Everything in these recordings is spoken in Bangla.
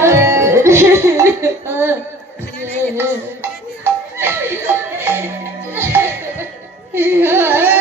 Yeah. Ee, ee,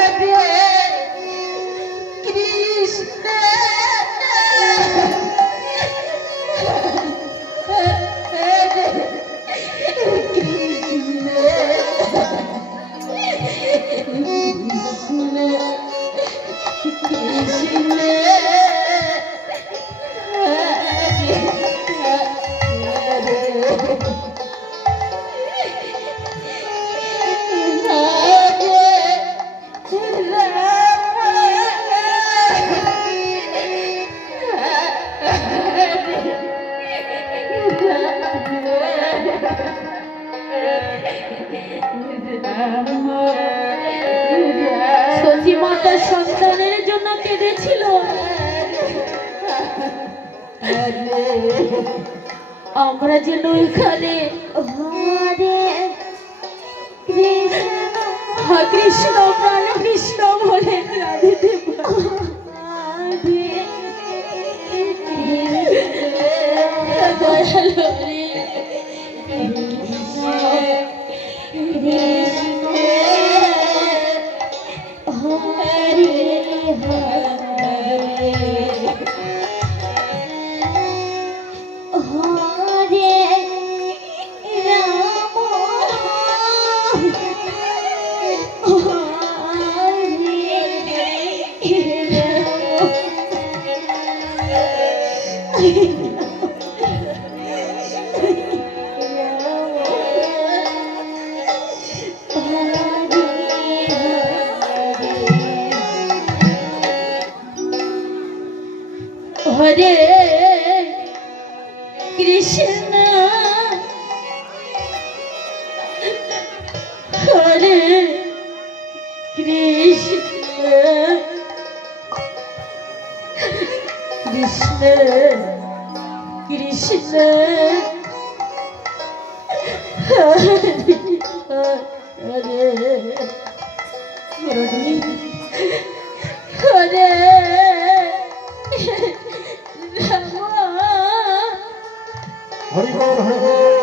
নাজনুল খানে। হরে কৃষ্ণ। প্রাণ কৃষ্ণ বলে রাধে দেব। দয়ালু হরে কৃষ্ণ हरिहर हरिहर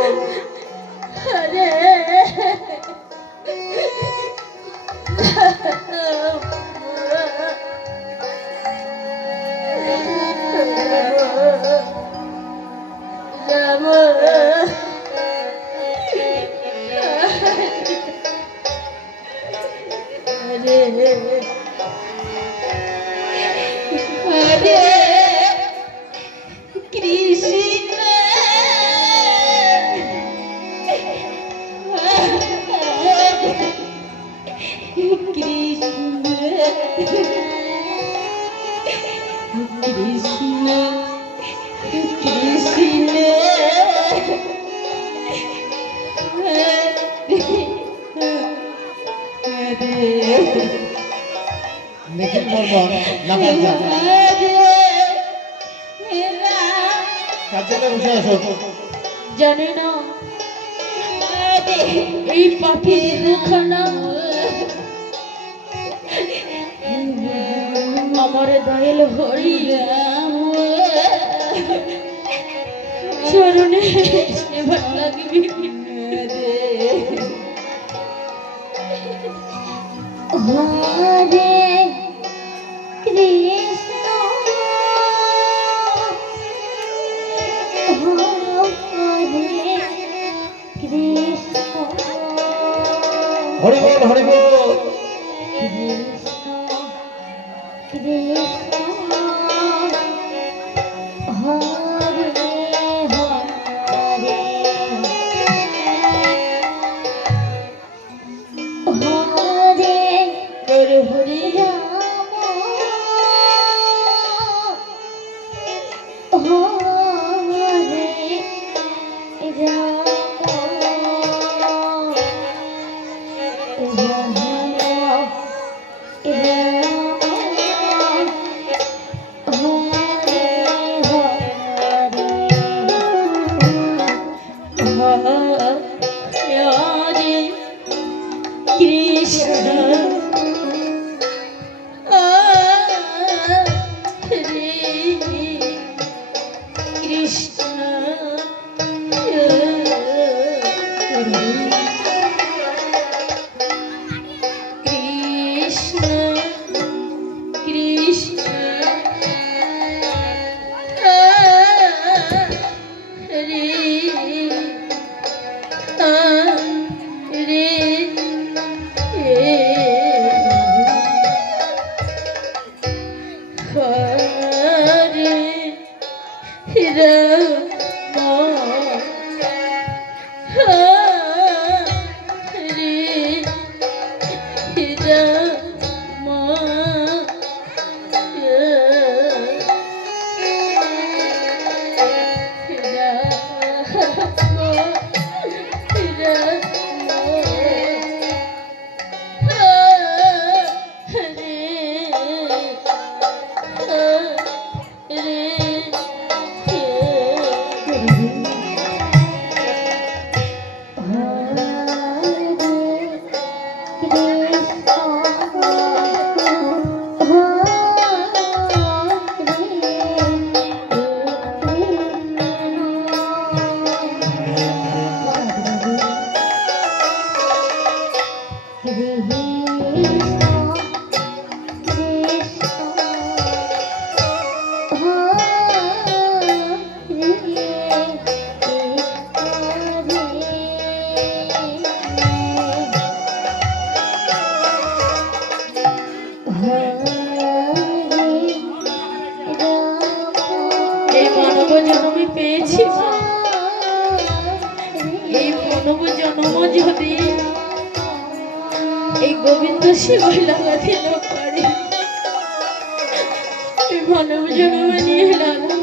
জনম জন্ম যদি এই গোবিন্দ শিবাই লাগাতে দিল পারে। মানব জন্ম নিয়ে লাগি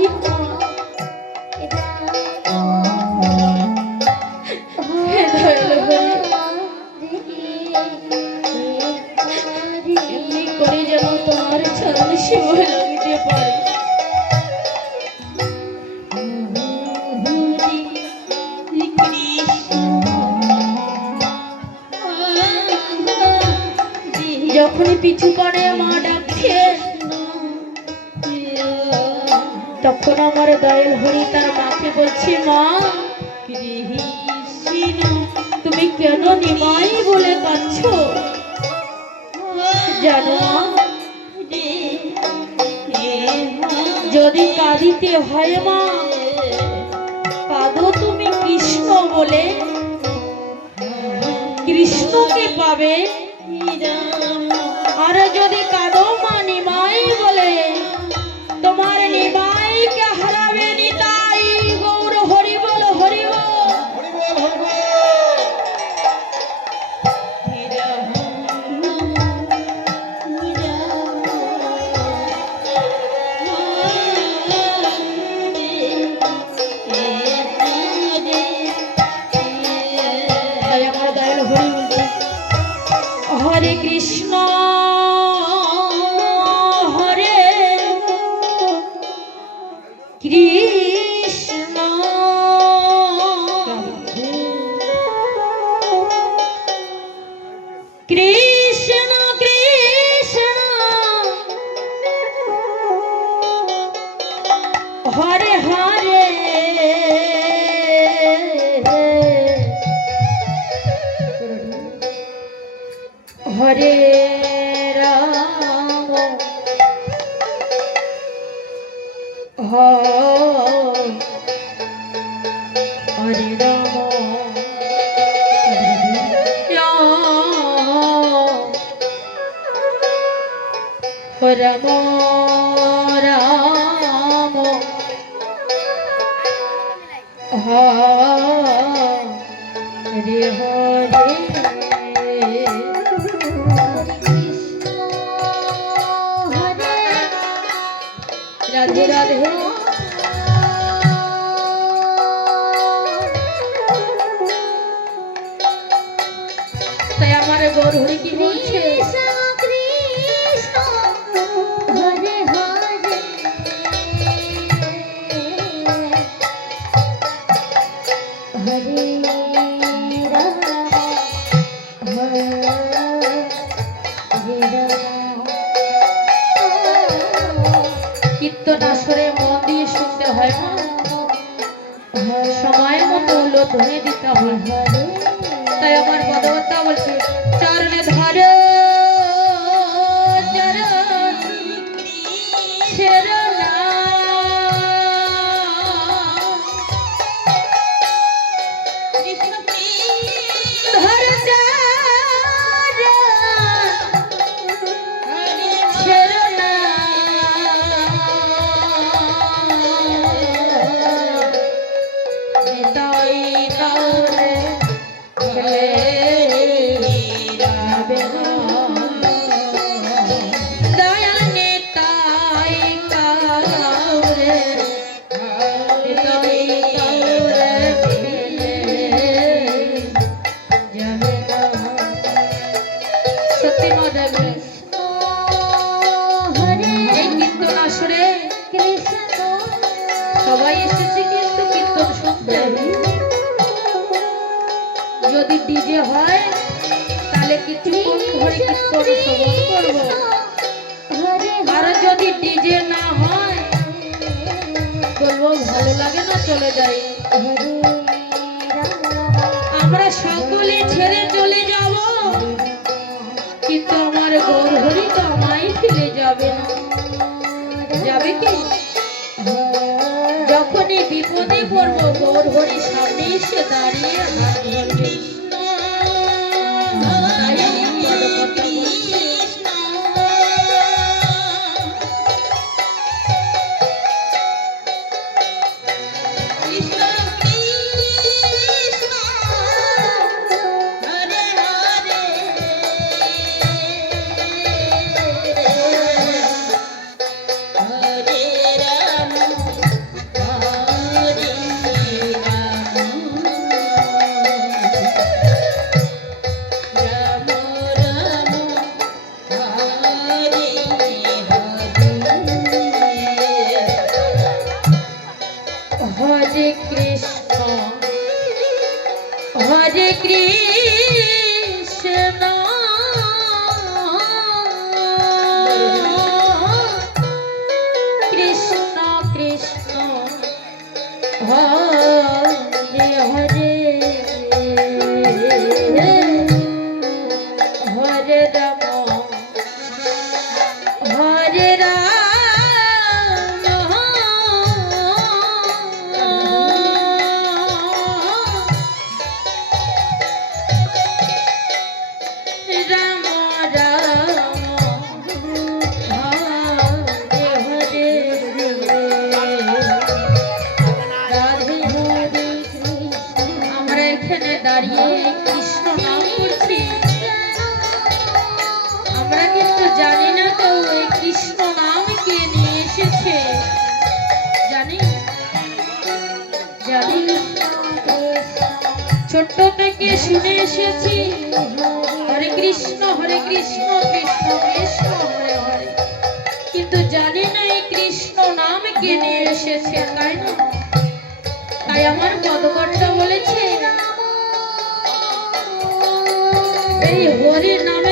দয়াল হরি তার মাকে বলছে, মা তুমি কেন নিমাই বলে কাঁদছ? জানো যদি কাঁদিতে হয় মা, কাঁদো তুমি কৃষ্ণ বলে। কৃষ্ণকে পাবে হরে হরে। রাধে রাধে। তাই আমার গৌর হরি কীর্তন করে মন দিয়ে শুনতে হয়। মা সময় মতো লোক দিতে হয়। তাই আমার কথাবার্তা বলছে। দয়াল হয় তাহলে কিছুক্ষণ ধরে কীর্তন শ্রবণ করব? আর যদি ডিজে না হয় বলব ভালো লাগে না চলে যাই। আমরা সকলে ছেড়ে চলে যাব কিন্তু আমার গৌর হরি তো আমায় ফেলে যাবে না। যাবে কি? যখনই বিপদে পড়ব গৌর হরি সামনে এসে দাঁড়িয়ে হাত ধরবে। 你 শুনে এসেছি। হরে কৃষ্ণ হরে কৃষ্ণ কৃষ্ণ কৃষ্ণ, হরে হরে। কিন্তু জানি না এই কৃষ্ণ নাম কে নিয়ে এসেছে, তাই না? তাই আমার পদকর্তা বলেছে, এই হরি নাম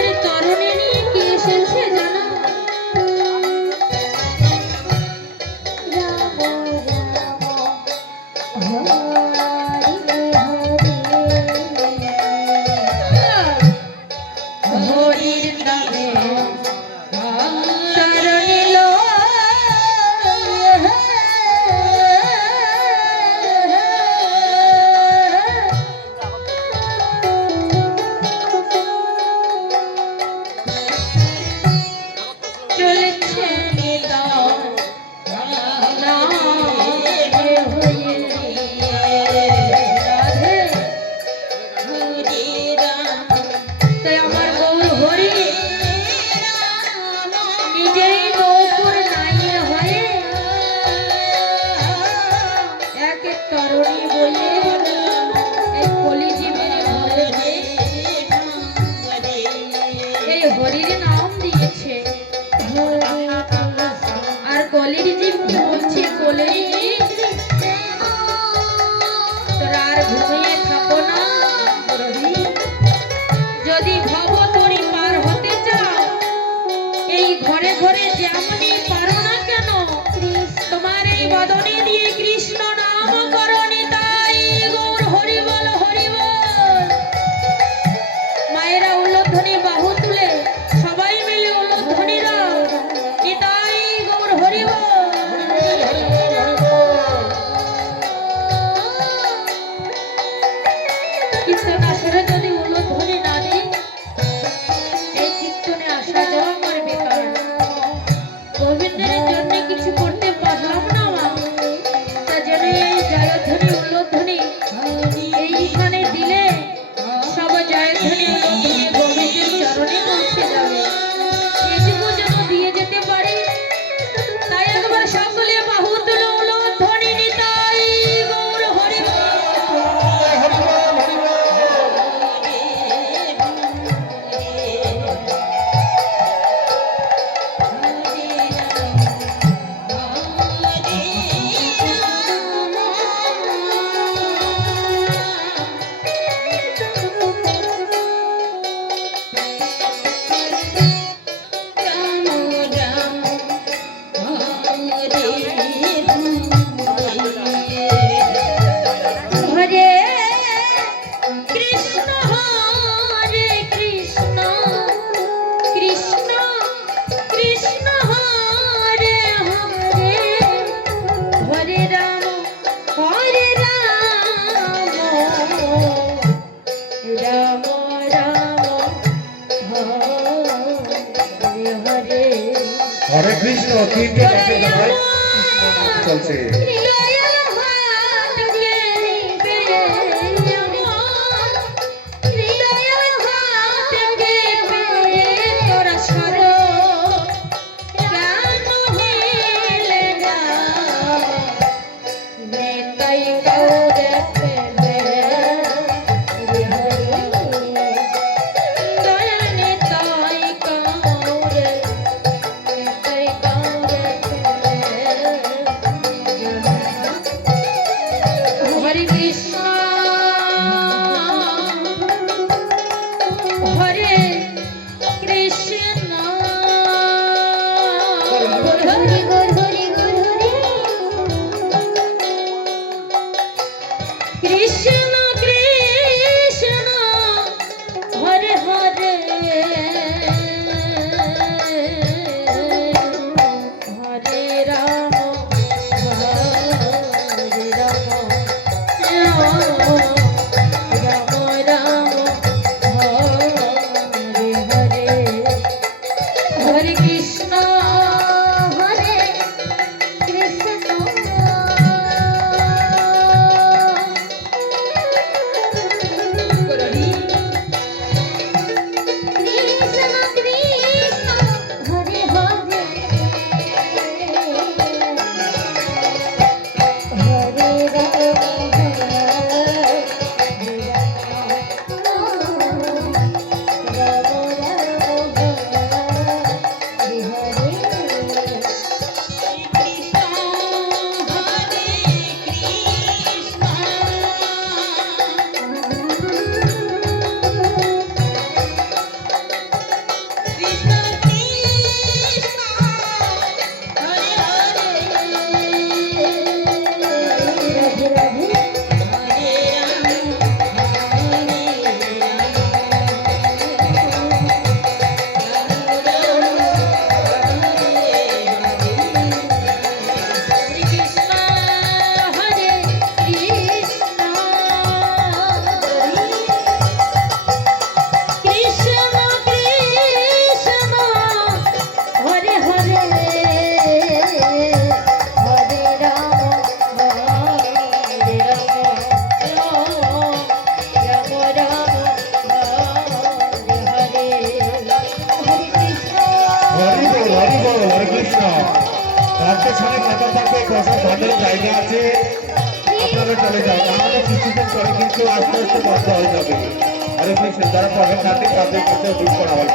Dios. চলছে। পরে কিন্তু আস্তে আস্তে বন্ধ হয়ে যাবে। আর এই পেশেন্ট যারা পাবেন তাদের কাজের ক্ষেত্রে দুঃখ আবার